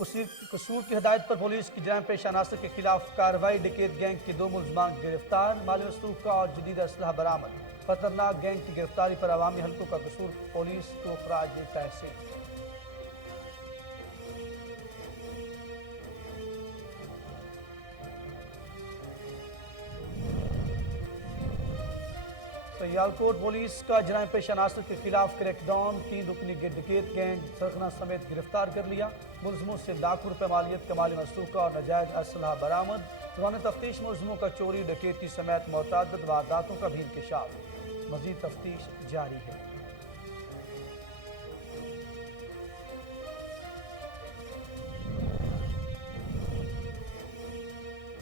قصور کی ہدایت پر پولیس کی جرائم پیشہ عناصر کے خلاف کارروائی ڈکیت گینگ کے 2 ملزمان گرفتار مالی مسروق کا اور جدید اسلحہ برآمد خطرناک گینگ کی گرفتاری پر عوامی حلقوں کا قصور پولیس کو خراج تحسین سیالکوٹ پولیس کا جرائم پیشہ عناصر کے خلاف کریک ڈاؤن 3 رکنی ڈکیت گینگ سرغنہ سمیت گرفتار کر لیا ملزموں سے لاکھوں روپے مالیت کا مالی مسروقہ اور ناجائز اسلحہ برآمد دوران تفتیش ملزموں کا چوری ڈکیتی سمیت متعدد وارداتوں کا بھی انکشاف مزید تفتیش جاری ہے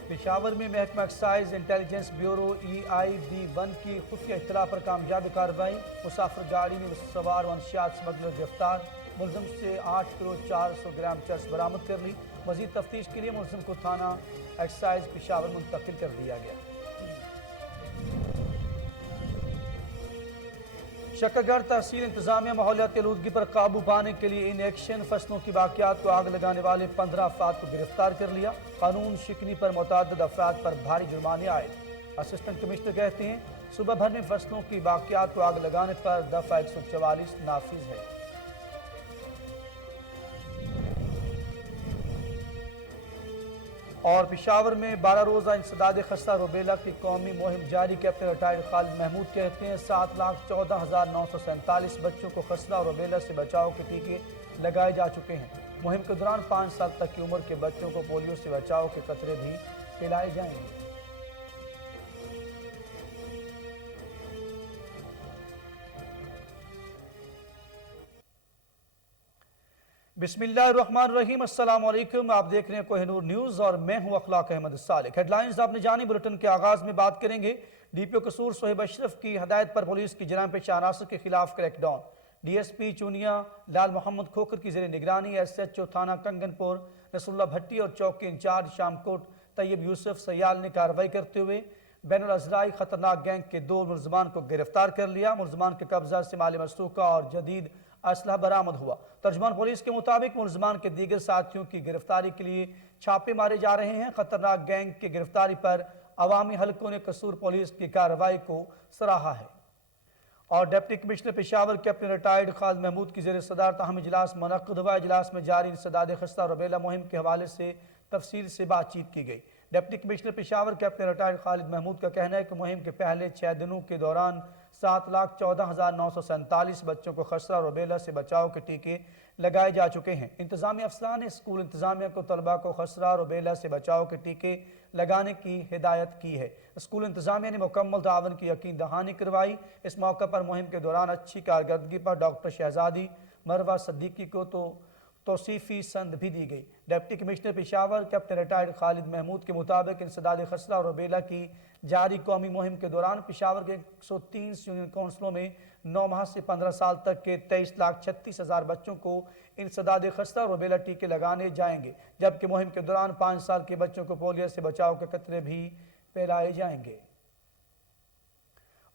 پشاور میں محکمہ ایکسائز انٹیلیجنس بیورو EIB-1 کی خفیہ اطلاع پر کامیاب کارروائی مسافر گاڑی میں سوار منشیات سمگلر گرفتار ملزم سے 8 کلو 400 گرام چرس برآمد کر لی مزید تفتیش کے لیے ملزم کو تھانہ ایکسائز پشاور منتقل کر دیا گیا شکرگڑھ تحصیل انتظامیہ ماحولیاتی آلودگی پر قابو پانے کے لیے ان ایکشن فصلوں کی باقیات کو آگ لگانے والے 15 افراد کو گرفتار کر لیا قانون شکنی پر متعدد افراد پر بھاری جرمانے عائد اسسٹنٹ کمشنر کہتے ہیں صوبہ بھر میں فصلوں کی باقیات کو آگ لگانے پر دفعہ 144 نافذ ہے اور پشاور میں 12 روزہ انسداد خسرہ روبیلا کی قومی مہم جاری کیپٹن ریٹائرڈ خالد محمود کہتے ہیں 7,14,947 بچوں کو خسرہ روبیلا سے بچاؤ کے ٹیکے لگائے جا چکے ہیں مہم کے دوران 5 سال تک کی عمر کے بچوں کو پولیو سے بچاؤ کے قطرے بھی پلائے جائیں گے بسم اللہ الرحمن الرحیم السلام علیکم آپ دیکھ رہے ہیں کوہ نور نیوز اور میں ہوں اخلاق احمد السالک ہیڈ لائنز آپ نے جانی بلٹن کے آغاز میں بات کریں گے DPO قصور صہیب اشرف کی ہدایت پر پولیس کی جرائم پیشہ عناصر کے خلاف کریک ڈاؤن DSP چونیا لال محمد کھوکھر کی زیر نگرانی SHO تھانہ کنگن پور نصر اللہ بھٹی اور چوک کے انچارج شام کوٹ طیب یوسف سیال نے کارروائی کرتے ہوئے بین الاضلاعی خطرناک گینگ کے 2 ملزمان کو گرفتار کر لیا ملزمان کے قبضہ سے مالی مسروقہ اور جدید اسلحہ برآمد ہوا ترجمان پولیس کے مطابق ملزمان کے دیگر ساتھیوں کی گرفتاری کے لیے چھاپے مارے جا رہے ہیں خطرناک گینگ کی گرفتاری پر عوامی حلقوں نے قصور پولیس کی کارروائی کو سراہا ہے اور deputy commissioner Peshawar captain retired Khalid Mahmood کی زیر صدارت اہم اجلاس منعقد ہوا اجلاس میں جاری انسداد خسرہ روبیلا مہم کے حوالے سے تفصیل سے بات چیت کی گئی deputy commissioner Peshawar captain retired Khalid Mahmood کا کہنا ہے کہ مہم کے پہلے 6 دنوں کے دوران 7,14,947 بچوں کو خسرہ روبیلا سے بچاؤ کے ٹیکے لگائے جا چکے ہیں انتظامی افسران نے اسکول انتظامیہ کو طلبہ کو خسرہ روبیلا سے بچاؤ کے ٹیکے لگانے کی ہدایت کی ہے اسکول انتظامیہ نے مکمل تعاون کی یقین دہانی کروائی اس موقع پر مہم کے دوران اچھی کارکردگی پر ڈاکٹر شہزادی مروہ صدیقی کو توصیفی سند بھی دی گئی deputy commissioner Peshawar captain retired Khalid Mahmood کے مطابق انسداد خسرہ اور روبیلا کی جاری قومی مہم کے دوران پشاور کے 130 یونین کونسلوں میں 9 ماہ سے 15 سال تک کے 23,36,000 بچوں کو انسداد خسرہ اور روبیلا ٹیکے لگانے جائیں گے جبکہ مہم کے دوران 5 سال کے بچوں کو پولیو سے بچاؤ کے قطرے بھی پھیلائے جائیں گے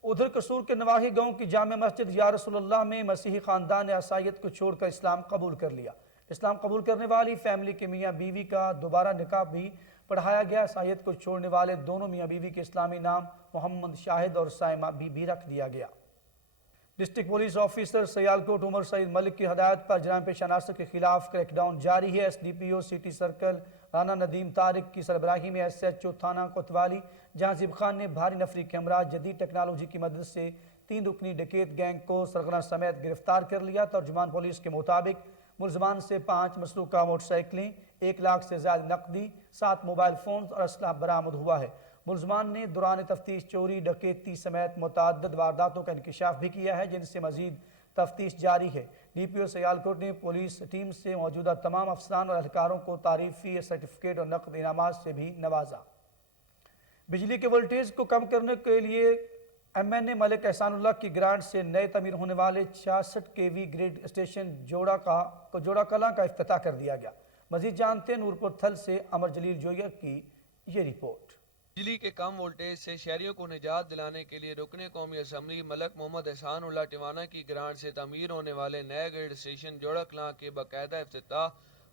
ادھر قصور کے نواحی گاؤں کی جامع مسجد یا رسول اللہ میں مسیحی خاندان نے عیسائیت کو چھوڑ کر اسلام قبول کر لیا اسلام قبول کرنے والی فیملی کے میاں بیوی کا دوبارہ نکاح بھی پڑھایا گیا عیسائیت کو چھوڑنے والے دونوں میاں بیوی کے اسلامی نام محمد شاہد اور سائمہ بھی رکھ دیا گیا ڈسٹرکٹ پولیس آفیسر سیالکوٹ عمر سعید ملک کی ہدایت پر جرائم پیشہ عناصر کے خلاف کریک ڈاؤن جاری ہے SDPO city circle Rana Nadeem Tariq کی سربراہی میں SHO تھانہ کوتوالی جہاں زیب خان نے بھاری نفری کے ہمراہ جدید ٹیکنالوجی کی مدد سے 3 رکنی ڈکیت گینگ کو سرغنہ سمیت گرفتار کر لیا ترجمان پولیس کے مطابق ملزمان سے 5 مسروقہ موٹر سائیکلیں 1 لاکھ سے زیادہ نقدی 7 موبائل فونز اور اسلحہ برآمد ہوا ہے ملزمان نے دوران تفتیش چوری ڈکیتی سمیت متعدد وارداتوں کا انکشاف بھی کیا ہے جن سے مزید تفتیش جاری ہے DPO سیالکوٹ نے پولیس ٹیم سے موجودہ تمام افسران اور اہلکاروں کو تعریفی سرٹیفکیٹ اور نقد انعامات سے بھی نوازا بجلی کے وولٹیج کو کم کرنے کے لیے MNA ملک احسان اللہ کی گرانٹ سے نئے تعمیر ہونے والے 66 kV گریڈ اسٹیشن جوڑا کلاں کا افتتاح کر دیا گیا مزید جانتے ہیں نورپور تھل سے امر جلیل جویا کی یہ رپورٹ بجلی کے کم وولٹیج سے شہریوں کو نجات دلانے کے لیے رکن قومی اسمبلی ملک محمد احسان اللہ ٹیوانہ کی گرانٹ سے تعمیر ہونے والے نئے گریڈ اسٹیشن جوڑا کلاں کے باقاعدہ افتتاح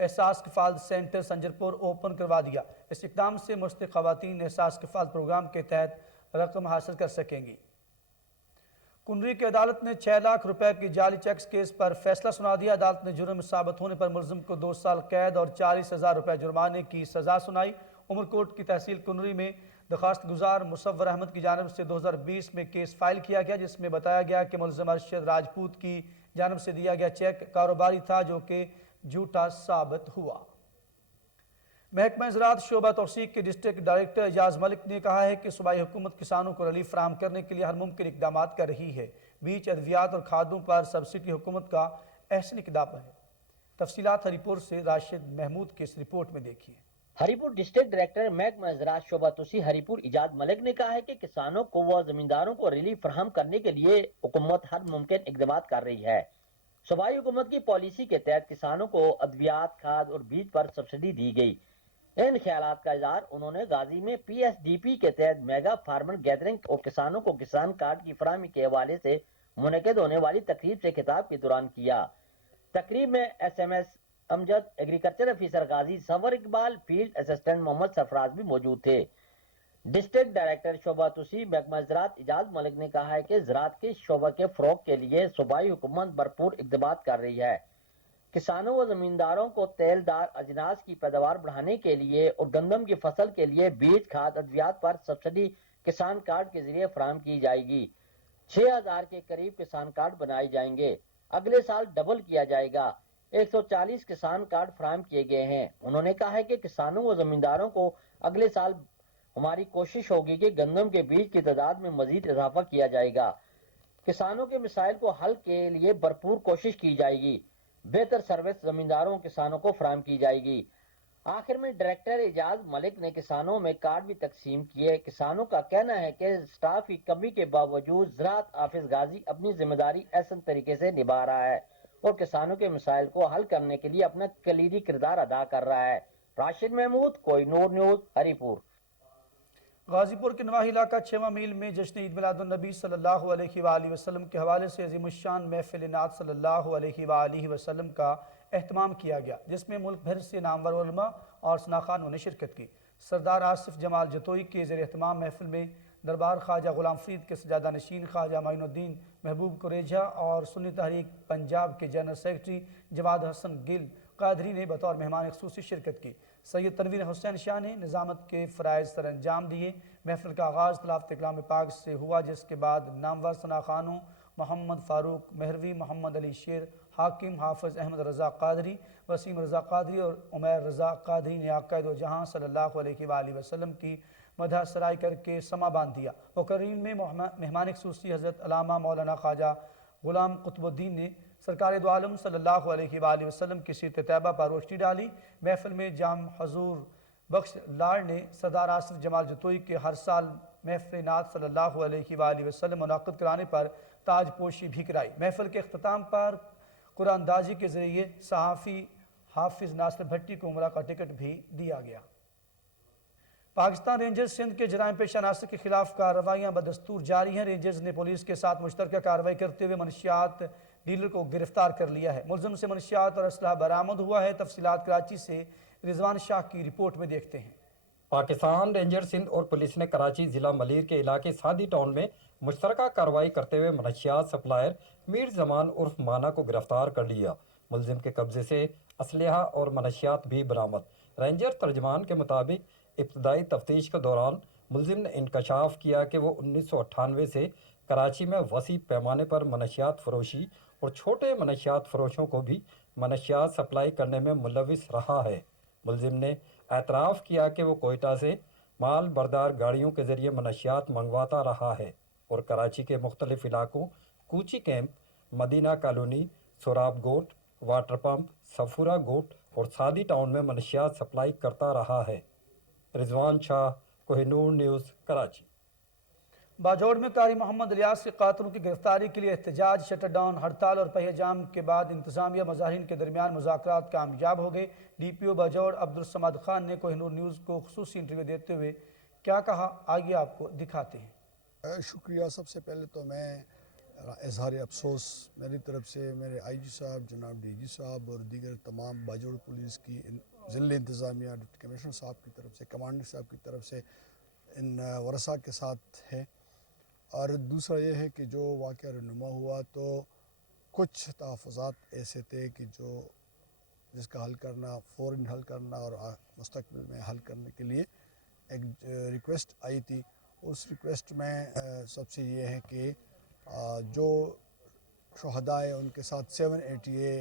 احساس کفالت سینٹر سنجرپور اوپن کروا دیا۔ اس اقدام سے مستحق خواتین احساس کفالت پروگرام کے تحت رقم حاصل کر سکیں گی۔ کنری کی عدالت نے 6 لاکھ روپے کی جعلی چیکس کیس پر فیصلہ سنا دیا۔ عدالت نے جرم ثابت ہونے پر ملزم کو 2 سال قید اور 40,000 روپے جرمانے کی سزا سنائی۔ عمرکوٹ کی تحصیل کنری میں درخواست گزار مصور احمد کی جانب سے 2020 میں کیس فائل کیا گیا، جس میں بتایا گیا کہ ملزم ارشد راجپوت کی جانب سے دیا گیا چیک کاروباری تھا، جو کہ جھوٹا ثابت ہوا۔ محکمہ زراعت شعبہ توثیق کے ڈسٹرکٹ ڈائریکٹر اعجاز ملک نے کہا ہے کہ صوبائی حکومت کسانوں کو ریلیف فراہم کرنے کے لیے ہر ممکن اقدامات کر رہی ہے۔ بیج، ادویات اور کھادوں پر سبسڈی حکومت کا احسن اقدام ہے۔ تفصیلات ہری پور سے راشد محمود کی اس رپورٹ میں دیکھیے۔ ہری پور ڈسٹرکٹ ڈائریکٹر محکمہ زراعت شعبہ توسیع ہری پور اعجاز ملک نے کہا ہے کہ کسانوں کو و زمینداروں کو ریلیف فراہم کرنے کے لیے حکومت ہر ممکن اقدامات کر رہی ہے۔ صوبائی حکومت کی پالیسی کے تحت کسانوں کو ادویات، کھاد اور بیج پر سبسڈی دی گئی۔ ان خیالات کا اظہار انہوں نے غازی میں پی ایس ڈی پی کے تحت میگا فارمر گیدرنگ اور کسانوں کو کسان کارڈ کی فراہمی کے حوالے سے منعقد ہونے والی تقریب سے خطاب کے دوران کیا۔ تقریب میں ایس ایم ایس امجد، ایگریکلچر افیسر غازی سور اقبال، فیلڈ اسسٹنٹ محمد سرفراز بھی موجود تھے۔ ڈسٹرکٹ ڈائریکٹر شعبہ توسیع محکمہ زراعت اعجاز ملک نے کہا ہے کہ زراعت کے شعبہ کے فروغ کے لیے صوبائی حکومت بھرپور اقدامات کر رہی ہے۔ کسانوں و زمینداروں کو تیل دار اجناس کی پیداوار بڑھانے کے لیے اور گندم کی فصل کے لیے بیج، کھاد، ادویات پر سبسڈی کسان کارڈ کے ذریعے فراہم کی جائے گی۔ 6,000 کے قریب کسان کارڈ بنائے جائیں گے۔ اگلے سال ڈبل کیا جائے گا۔ 140 کسان کارڈ فراہم کیے گئے ہیں۔ انہوں نے کہا ہے کہ کسانوں و زمینداروں کو اگلے سال ہماری کوشش ہوگی کہ گندم کے بیج کی تعداد میں مزید اضافہ کیا جائے گا۔ کسانوں کے مسائل کو حل کے لیے بھرپور کوشش کی جائے گی۔ بہتر سروس زمینداروں کسانوں کو فراہم کی جائے گی۔ آخر میں ڈائریکٹر اعجاز ملک نے کسانوں میں کارڈ بھی تقسیم کیے۔ کسانوں کا کہنا ہے کہ سٹاف کی کمی کے باوجود زراعت آفس غازی اپنی ذمہ داری احسن طریقے سے نبھا رہا ہے اور کسانوں کے مسائل کو حل کرنے کے لیے اپنا کلیدی کردار ادا کر رہا ہے۔ راشد محمود، کوئی نور نیوز، ہری پور۔ غازی پور کے نواحی علاقہ 6واں میل میں جشن عید میلاد النبی صلی اللہ علیہ وآلہ وسلم کے حوالے سے عظیم الشان محفل نعت صلی اللہ علیہ وآلہ وسلم کا اہتمام کیا گیا، جس میں ملک بھر سے نامور علماء اور ثناخوانوں نے شرکت کی۔ سردار آصف جمال جتوئی کے زیر اہتمام محفل میں دربار خواجہ غلام فرید کے سجادہ نشین خواجہ معین الدین محبوب قریجہ اور سنی تحریک پنجاب کے جنرل سیکرٹری جواد حسن گل قادری نے بطور مہمان خصوصی شرکت کی۔ سید تنویر حسین شاہ نے نظامت کے فرائض سر انجام دیے۔ محفل کا آغاز تلاوت کلام پاک سے ہوا، جس کے بعد نامور ثناخوانوں محمد فاروق مہروی، محمد علی شیر حاکم، حافظ احمد رضا قادری، وسیم رضا قادری اور عمیر رضا قادری نے آقا دو جہاں صلی اللہ علیہ وآلہ وسلم کی مدح سرائی کر کے سما باندھ دیا۔ مقررین میں مہمان خصوصی حضرت علامہ مولانا خواجہ غلام قطب الدین نے سرکار دو عالم صلی اللہ علیہ وآلہ وسلم کی سیرت طیبہ پر روشنی ڈالی۔ محفل میں جام حضور بخش لاڑ نے سردار آصف جمال جتوئی کے ہر سال محفل نعت صلی اللہ علیہ وآلہ وسلم منعقد کرانے پر تاج پوشی بھی کرائی۔ محفل کے اختتام پر قرآن اندازی کے ذریعے صحافی حافظ ناصر بھٹی کو عمرہ کا ٹکٹ بھی دیا گیا۔ پاکستان رینجرز سندھ کے جرائم پیشہ عناصر کے خلاف کارروائیاں بدستور جاری ہیں۔ رینجرز نے پولیس کے ساتھ مشترکہ کارروائی کرتے ہوئے منشیات ڈیلر کو گرفتار کر لیا ہے۔ ملزم سے منشیات اور اسلحہ برآمد ہوا ہے۔ تفصیلات کراچی سے رضوان شاہ کی رپورٹ میں دیکھتے ہیں۔ پاکستان رینجر سندھ اور پولیس نے کراچی ضلع ملیر کے علاقے سادی ٹاؤن میں مشترکہ کارروائی کرتے ہوئے منشیات سپلائر میر زمان عرف مانا کو گرفتار کر لیا۔ ملزم کے قبضے سے اسلحہ اور منشیات بھی برآمد۔ رینجر ترجمان کے مطابق ابتدائی تفتیش کے دوران ملزم نے انکشاف کیا کہ وہ 1998 سے کراچی میں وسیع پیمانے پر منشیات فروشی اور چھوٹے منشیات فروشوں کو بھی منشیات سپلائی کرنے میں ملوث رہا ہے۔ ملزم نے اعتراف کیا کہ وہ کوئٹہ سے مال بردار گاڑیوں کے ذریعے منشیات منگواتا رہا ہے اور کراچی کے مختلف علاقوں کوچی کیمپ، مدینہ کالونی، سوراب گوٹ، واٹر پمپ، سفورہ گوٹ اور سادی ٹاؤن میں منشیات سپلائی کرتا رہا ہے۔ رضوان شاہ، کوہ نور نیوز، کراچی۔ باجوڑ میں قاری محمد الیاس کے قاتلوں کی گرفتاری کے لیے احتجاج، شٹر ڈاؤن، ہڑتال اور پہیہ جام کے بعد انتظامیہ مظاہرین کے درمیان مذاکرات کامیاب ہو گئے۔ ڈی پی او باجوڑ عبدالصمد خان نے کوہ نور نیوز کو خصوصی انٹرویو دیتے ہوئے کیا کہا، آئیے آپ کو دکھاتے ہیں۔ شکریہ۔ سب سے پہلے تو میں اظہار افسوس میری طرف سے میرے آئی جی صاحب، جناب ڈی جی صاحب اور دیگر تمام باجوڑ پولیس کی ضلع انتظامیہ، ڈپٹی کمشنر صاحب کی طرف سے، کمانڈر صاحب کی طرف سے ان ورثاء کے ساتھ ہے۔ اور دوسرا یہ ہے کہ جو واقعہ رونما ہوا تو کچھ تحفظات ایسے تھے کہ جس کا حل کرنا، فوراً حل کرنا اور مستقبل میں حل کرنے کے لیے ایک ریکویسٹ آئی تھی۔ اس ریکویسٹ میں سب سے یہ ہے کہ جو شہداء ہیں ان کے ساتھ 780A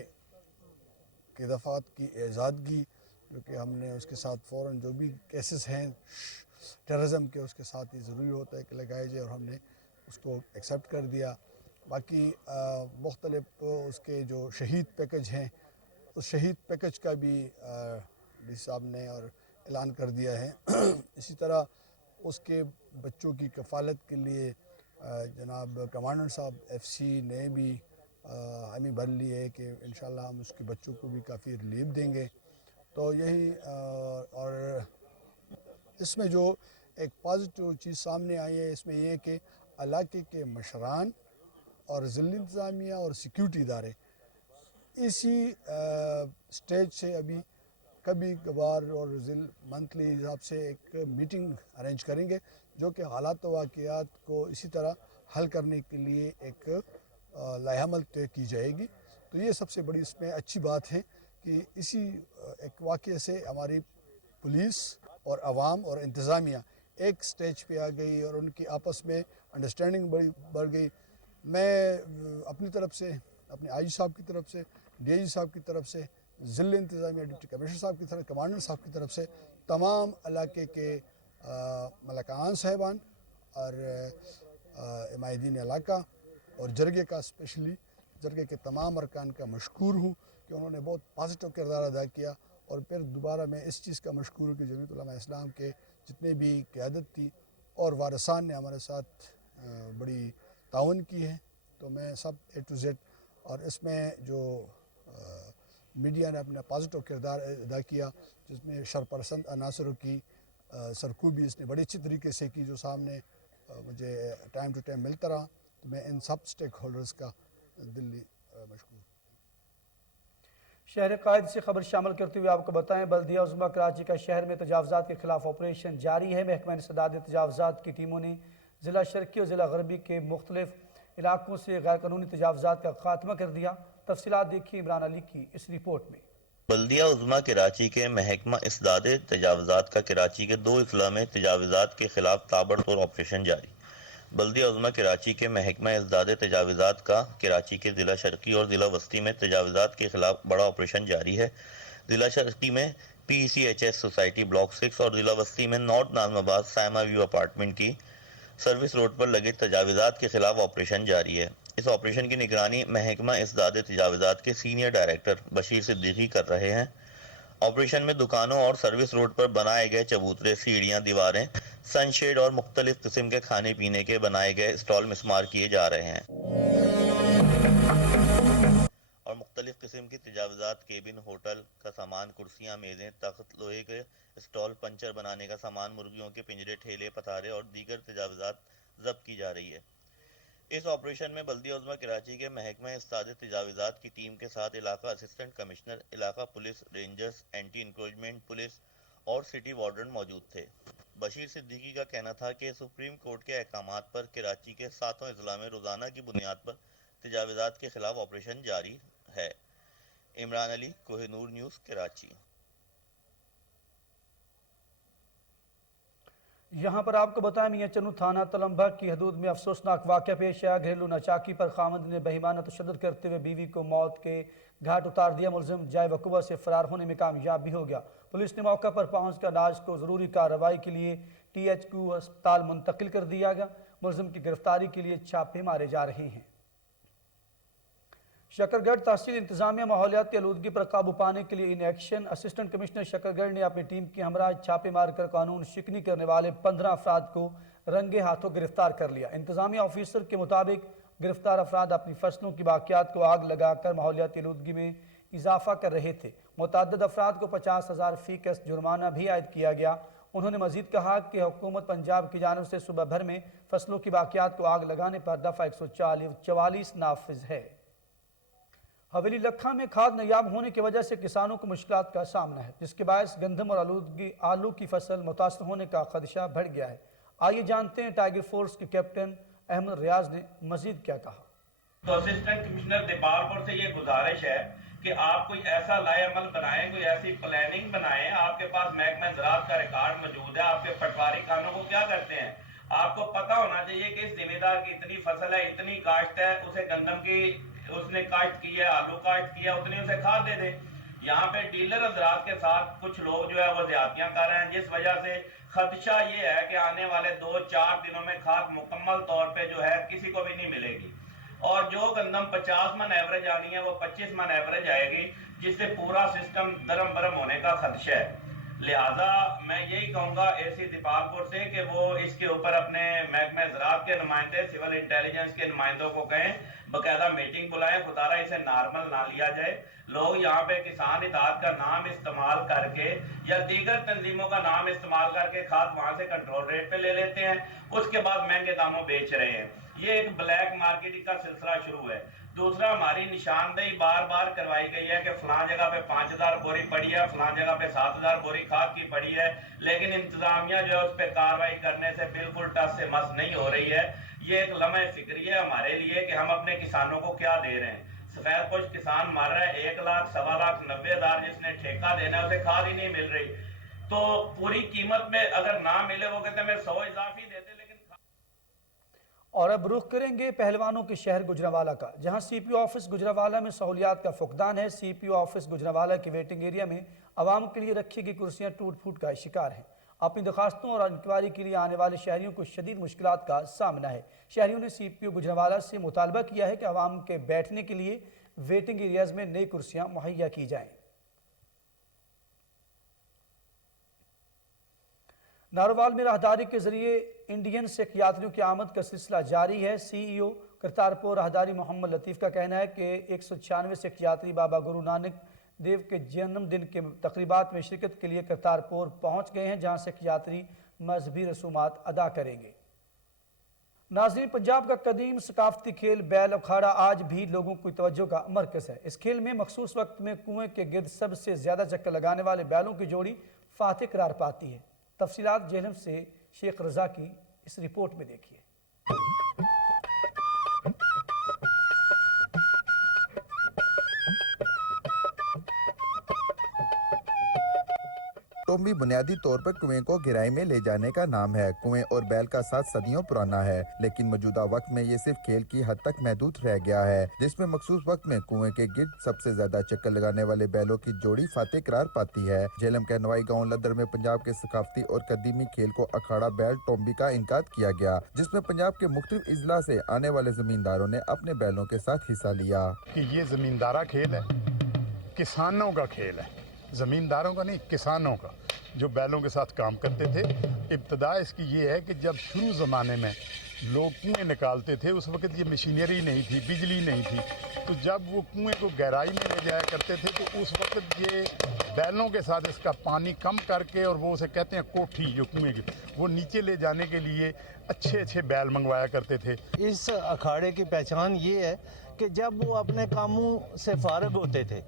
کے دفعات کی اعزازگی، جو کہ ہم نے اس کے ساتھ فوراً جو بھی کیسز ہیں ٹیررزم کے اس کے ساتھ یہ ضروری ہوتا ہے کہ لگائے جائے، اور ہم نے اس کو ایکسیپٹ کر دیا۔ باقی مختلف اس کے جو شہید پیکج ہیں، اس شہید پیکج کا بھی ڈی صاحب نے اور اعلان کر دیا ہے۔ اسی طرح اس کے بچوں کی کفالت کے لیے جناب کمانڈر صاحب ایف سی نے بھی ہمیں بھر لی ہے کہ انشاءاللہ ہم اس کے بچوں کو بھی کافی ریلیف دیں گے۔ تو یہی اور اس میں جو ایک پازیٹیو چیز سامنے آئی ہے اس میں یہ کہ علاقے کے مشران اور ضلع انتظامیہ اور سیکیورٹی ادارے اسی سٹیج سے ابھی کبھی کبھار اور منتھلی حساب سے ایک میٹنگ ارینج کریں گے، جو کہ حالات و واقعات کو اسی طرح حل کرنے کے لیے ایک لائحہ عمل طے کی جائے گی۔ تو یہ سب سے بڑی اس میں اچھی بات ہے کہ اسی ایک واقعے سے ہماری پولیس اور عوام اور انتظامیہ ایک سٹیج پہ آ گئی اور ان کی آپس میں انڈرسٹینڈنگ بڑھ گئی۔ میں اپنی طرف سے، اپنے آئی جی صاحب کی طرف سے، ڈی جی صاحب کی طرف سے، ضلع انتظامیہ ڈپٹی کمشنر صاحب کی طرف، کمانڈر صاحب کی طرف سے، تمام علاقے کے ملکان صاحبان اور عمائدین علاقہ اور جرگے کا اسپیشلی جرگے کے تمام ارکان کا مشکور ہوں کہ انہوں نے بہت پازیٹیو کردار ادا کیا۔ اور پھر دوبارہ میں اس چیز کا مشکور ہوں کہ جمعیت علماء اسلام کے جتنے بھی قیادت تھی اور وارثان نے ہمارے ساتھ بڑی تعاون کی ہے۔ تو میں سب اے ٹو زیڈ، اور اس میں جو میڈیا نے اپنا پازیٹیو کردار ادا کیا، جس میں شرپرسند عناصروں کی سرکوبی اس نے بڑی اچھی طریقے سے کی، جو سامنے مجھے ٹائم ٹو ٹائم ملتا رہا۔ تو میں ان سب سٹیک ہولڈرز کا دلی مشکور۔ شہر قائد سے خبر شامل کرتے ہوئے آپ کو بتائیں، بلدیہ عظمیٰ کراچی کا شہر میں تجاوزات کے خلاف آپریشن جاری ہے۔ محکمہ انسداد تجاوزات کی ٹیموں نے ضلع شرقی اور ضلع غربی کے مختلف علاقوں سے غیر قانونی تجاوزات کا خاتمہ کر دیا۔ تفصیلات دیکھیں عمران علی کی اس رپورٹ میں۔ بلدیہ عظمیٰ کراچی کے محکمہ انسداد تجاوزات کا کراچی کے 2 اضلاع میں تجاوزات کے خلاف تابڑ توڑ آپریشن جاری۔ بلدیہ عظمیٰ کراچی کے محکمہ انسداد تجاوزات کا کراچی کے ضلع شرقی اور ضلع وسطی میں تجاوزات کے خلاف بڑا آپریشن جاری ہے۔ ضلع شرقی میں P C H S society block 6 اور ضلع وسطی میں north Nazimabad Saima view apartment کی سروس روڈ پر لگے تجاوزات کے خلاف آپریشن جاری ہے۔ اس آپریشن کی نگرانی محکمہ انسداد تجاوزات کے سینئر ڈائریکٹر بشیر صدیقی کر رہے ہیں۔ آپریشن میں دکانوں اور سروس روڈ پر بنائے گئے چبوترے، سیڑھیاں، دیواریں، سن شیڈ اور مختلف قسم کے کھانے پینے کے بنائے گئے اسٹال مسمار کیے جا رہے ہیں اور مختلف قسم کی تجاوزات، کیبن، ہوٹل کا سامان، کرسیاں، میزیں، تخت، لوہے کے اسٹال، پنچر بنانے کا سامان، مرغیوں کے پنجرے، ٹھیلے، پتھارے اور دیگر تجاوزات ضبط کی جا رہی ہے۔ اس آپریشن میں بلدیہ عظمیٰ کراچی کے محکمہ انسداد تجاوزات کی ٹیم کے ساتھ علاقہ اسسٹنٹ کمشنر، علاقہ police, rangers, anti encroachment police اور سٹی وارڈن موجود تھے۔ بشیر صدیقی کا کہنا تھا کہ سپریم کورٹ کے احکامات پر کراچی کے 7 اضلاع میں روزانہ کی بنیاد پر تجاوزات کے خلاف آپریشن جاری ہے۔ عمران علی، کوہ نور نیوز، کراچی۔ یہاں پر آپ کو بتائیں، میاں چنو تھانہ تلمبہ کی حدود میں افسوسناک واقعہ پیش آیا۔ گھریلو ناچاکی پر خاوند نے بہیمانہ تشدد کرتے ہوئے بیوی کو موت کے گھاٹ اتار دیا۔ ملزم جائے وقوع سے فرار ہونے میں کامیاب بھی ہو گیا۔ پولیس نے موقع پر پہنچ کر لاش کو ضروری کارروائی کے لیے THQ ہسپتال منتقل کر دیا گیا۔ ملزم کی گرفتاری کے لیے چھاپے مارے جا رہے ہیں۔ شکرگڑھ تحصیل انتظامیہ ماحولیاتی آلودگی پر قابو پانے کے لیے ان ایکشن۔ اسسٹنٹ کمشنر شکرگڑھ نے اپنی ٹیم کے ہمراہ چھاپے مار کر قانون شکنی کرنے والے 15 افراد کو رنگے ہاتھوں گرفتار کر لیا۔ انتظامیہ آفیسر کے مطابق گرفتار افراد اپنی فصلوں کی باقیات کو آگ لگا کر ماحولیاتی آلودگی میں اضافہ کر رہے تھے۔ متعدد افراد کو 50,000 فی کس جرمانہ بھی عائد کیا گیا۔ انہوں نے مزید کہا کہ حکومت پنجاب کی جانب سے صوبہ بھر میں فصلوں کی باقیات کو آگ لگانے پر دفعہ 144 نافذ ہے۔ حویلی لکھا میں کھاد نیاب ہونے کی وجہ سے کسانوں کو مشکلات کا سامنا ہے، جس کے باعث گندم اور آلو کی فصل متاثر ہونے کا خدشہ بڑھ گیا ہے۔ آئیے جانتے ہیں ٹائیگر فورس کے کیپٹن احمد ریاض نے مزید کیا کہا۔ تو اسسٹنٹ کمشنر دیپالپور سے یہ گزارش ہے کہ آپ کوئی ایسا لائے عمل بنائیں، کوئی ایسی پلاننگ بنائیں۔ آپ کے پاس محکمہ زراعت کا ریکارڈ موجود ہے، آپ کے پٹواری خانوں کو کیا کرتے ہیں، آپ کو پتہ ہونا چاہیے کہ اس ذمہ دار کی اتنی فصل ہے، اتنی کاشت ہے، اسے گندم کی اس نے کاشت کی ہے، آلو کاشت کیا، اتنی اسے کھاد دے دیں۔ یہاں پہ ڈیلر حضرات کے ساتھ کچھ لوگ جو ہے وہ زیادتیاں کر رہے ہیں، جس وجہ سے خدشہ یہ ہے کہ آنے والے 2-4 دنوں میں کھاد مکمل طور پہ جو ہے کسی کو بھی نہیں ملے گی، اور جو گندم 50 من ایوریج آنی ہے وہ 25 من ایوریج آئے گی، جس سے پورا سسٹم درم برم ہونے کا خدشہ ہے۔ لہٰذا میں یہی کہوں گا اے سی دیپالپور سے کہ وہ اس کے اوپر اپنے محکمہ زراعت کے نمائندے، سول انٹیلیجنس کے نمائندوں کو کہیں باقاعدہ میٹنگ بلائیں، خدا اسے نارمل نہ لیا جائے۔ لوگ یہاں پہ کسان اتحاد کا نام استعمال کر کے یا دیگر تنظیموں کا نام استعمال کر کے کھاد وہاں سے کنٹرول ریٹ پہ لے لیتے ہیں، اس کے بعد مہنگے داموں بیچ رہے ہیں۔ یہ ایک بلیک مارکیٹنگ کا سلسلہ شروع ہے۔ دوسرا، ہماری نشاندہی بار بار کروائی گئی ہے کہ فلاں جگہ پہ 5000 بوری پڑی ہے، فلاں جگہ پہ 7000 بوری کھاد کی پڑی ہے، لیکن انتظامیہ جو ہے اس پہ کارروائی کرنے سے بالکل ٹس سے مس نہیں ہو رہی ہے۔ یہ ایک لمحہ فکری ہے ہمارے لیے کہ ہم اپنے کسانوں کو کیا دے رہے ہیں۔ سفید پوش کسان مر رہا ہے، 1 لاکھ 1,90,000 جس نے ٹھیکہ دینا ہے اسے کھاد ہی نہیں مل رہی، تو پوری قیمت میں اگر نہ ملے وہ کہتے ہیں میں 100 اضافی دیتے، لیکن اور اب رخ کریں گے پہلوانوں کے شہر گجرانوالہ کا، جہاں سی پی او آفس گجرانوالہ میں سہولیات کا فقدان ہے۔ سی پی او آفس گجرانوالہ کے ویٹنگ ایریا میں عوام کے لیے رکھی گئی کرسیاں ٹوٹ پھوٹ کا شکار ہیں۔ اپنی درخواستوں اور انکوائری کے لیے آنے والے شہریوں کو شدید مشکلات کا سامنا ہے۔ شہریوں نے سی پی او گجرانوالہ سے مطالبہ کیا ہے کہ عوام کے بیٹھنے کے لیے ویٹنگ ایریاز میں نئی کرسیاں مہیا کی جائیں۔ ناروال میں راہداری کے ذریعے انڈین سکھ یاتریوں کی آمد کا سلسلہ جاری ہے۔ سی ای او کرتارپور راہداری محمد لطیف کا کہنا ہے کہ 196 سکھ یاتری بابا گرو نانک دیو کے جنم دن کے تقریبات میں شرکت کے لیے کرتارپور پہنچ گئے ہیں، جہاں سکھ یاتری مذہبی رسومات ادا کریں گے۔ ناظرین، پنجاب کا قدیم ثقافتی کھیل بیل اکھاڑا آج بھی لوگوں کی توجہ کا مرکز ہے۔ اس کھیل میں مخصوص وقت میں کنویں کے گرد سب سے زیادہ چکر لگانے والے بیلوں کی جوڑی فاتح قرار پاتی ہے۔ تفصیلات جہلم سے شیخ رضا کی اس رپورٹ میں دیکھیے۔ ٹومبی بنیادی طور پر کنویں کو گہرائی میں لے جانے کا نام ہے۔ کنویں اور بیل کا ساتھ صدیوں پرانا ہے، لیکن موجودہ وقت میں یہ صرف کھیل کی حد تک محدود رہ گیا ہے، جس میں مخصوص وقت میں کنویں کے گرد سب سے زیادہ چکر لگانے والے بیلوں کی جوڑی فاتح قرار پاتی ہے۔ جہلم کے نوائی گاؤں لدر میں پنجاب کے ثقافتی اور قدیمی کھیل کو اکھاڑا بیل ٹومبی کا انعقاد کیا گیا، جس میں پنجاب کے مختلف اضلاع سے آنے والے زمینداروں نے اپنے بیلوں کے ساتھ حصہ لیا۔ کہ یہ زمیندارہ کھیل ہے، کسانوں کا کھیل ہے، زمینداروں کا نہیں، کسانوں کا، جو بیلوں کے ساتھ کام کرتے تھے۔ ابتدا اس کی یہ ہے کہ جب شروع زمانے میں لوگ کنویں نکالتے تھے، اس وقت یہ مشینری نہیں تھی، بجلی نہیں تھی، تو جب وہ کنویں کو گہرائی میں لے جایا کرتے تھے تو اس وقت یہ بیلوں کے ساتھ اس کا پانی کم کر کے، اور وہ اسے کہتے ہیں کوٹھی، جو کنویں کی وہ نیچے لے جانے کے لیے اچھے بیل منگوایا کرتے تھے۔ اس اکھاڑے کی پہچان یہ ہے کہ جب وہ اپنے کاموں سے فارغ ہوتے تھے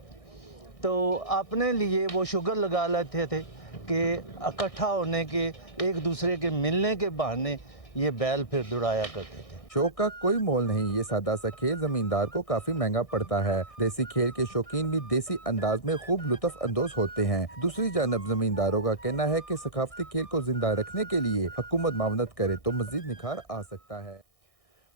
تو اپنے لیے وہ شگر لگا لیتے تھے کہ اکٹھا ہونے کے، ایک دوسرے کے ملنے کے بہانے یہ بیل پھر دوڑایا کرتے تھے۔ شوق کا کوئی مول نہیں، یہ سادہ سا کھیل زمیندار کو کافی مہنگا پڑتا ہے۔ دیسی کھیل کے شوقین بھی دیسی انداز میں خوب لطف اندوز ہوتے ہیں۔ دوسری جانب زمینداروں کا کہنا ہے کہ ثقافتی کھیل کو زندہ رکھنے کے لیے حکومت معاونت کرے تو مزید نکھار آ سکتا ہے۔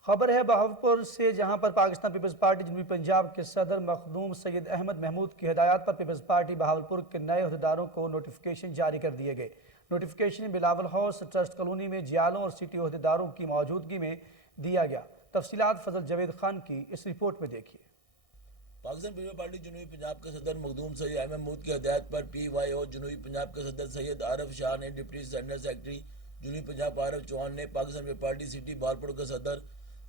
خبر ہے بہاولپور سے، جہاں پر پاکستان پیپلز پارٹی جنوبی پنجاب کے صدر مخدوم سید احمد محمود کی ہدایات پر پیپلز پارٹی بہاولپور کے نئے عہدیداروں کو نوٹیفیکیشن جاری کر دیے گئے۔ Notification Bilawal house trust colony میں جیالوں اور سٹی عہدیداروں کی موجودگی میں دیا گیا۔ تفصیلات فضل جاوید خان کی اس رپورٹ میں دیکھیے۔ پاکستان پیپلز پارٹی جنوبی پنجاب کے صدر مخدوم سید احمد محمود کی ہدایت پر پی وائی او جنوبی پنجاب کے صدر سید عارف شاہ نے، ڈپٹی جنرل سیکرٹری جنوبی پنجاب عارف چوہان نے پاکستان پیپلز پارٹی سٹی بہاولپور کے صدر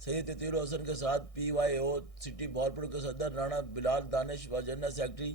سید تطہیر حسن کے ساتھ P Y O city Bahawalpur کے صدر رانا بلال دانش و جنرل سیکرٹری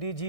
DG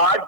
8